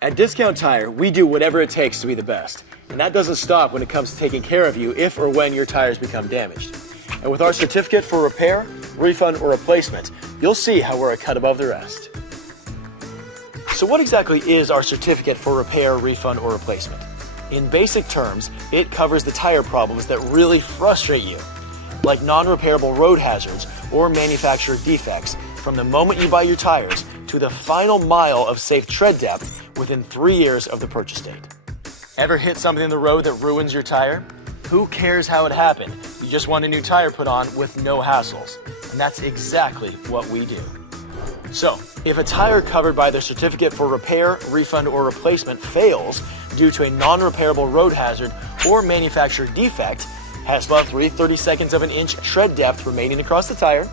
At Discount Tire, we do whatever it takes to be the best. And that doesn't stop when it comes to taking care of you if or when your tires become damaged. And with our certificate for repair, refund, or replacement, you'll see how we're a cut above the rest. So what exactly is our certificate for repair, refund, or replacement? In basic terms, it covers the tire problems that really frustrate you, like non-repairable road hazards or manufacturer defects from the moment you buy your tires to the final mile of safe tread depth within 3 years of the purchase date. Ever hit something in the road that ruins your tire? Who cares how it happened? You just want a new tire put on with no hassles. And that's exactly what we do. So, if a tire covered by the certificate for repair, refund, or replacement fails due to a non-repairable road hazard or manufacturer defect, has about 3/32 of an inch tread depth remaining across the tire,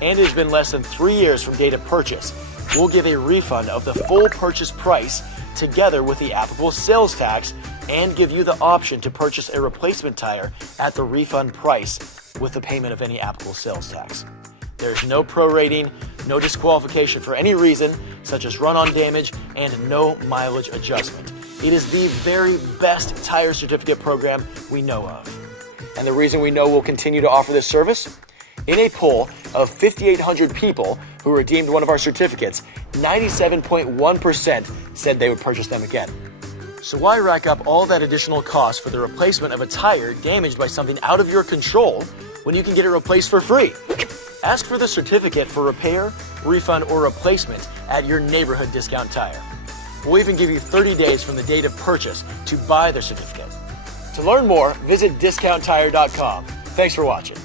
and it has been less than 3 years from date of purchase, we'll give a refund of the full purchase price together with the applicable sales tax and give you the option to purchase a replacement tire at the refund price with the payment of any applicable sales tax. There's no prorating, no disqualification for any reason, such as run-on damage, and no mileage adjustment. It is the very best tire certificate program we know of. And the reason we know we'll continue to offer this service? In a poll of 5,800 people who redeemed one of our certificates, 97.1% said they would purchase them again. So why rack up all that additional cost for the replacement of a tire damaged by something out of your control when you can get it replaced for free? Ask for the certificate for repair, refund, or replacement at your neighborhood Discount Tire. We'll even give you 30 days from the date of purchase to buy the certificate. To learn more, visit discounttire.com. Thanks for watching.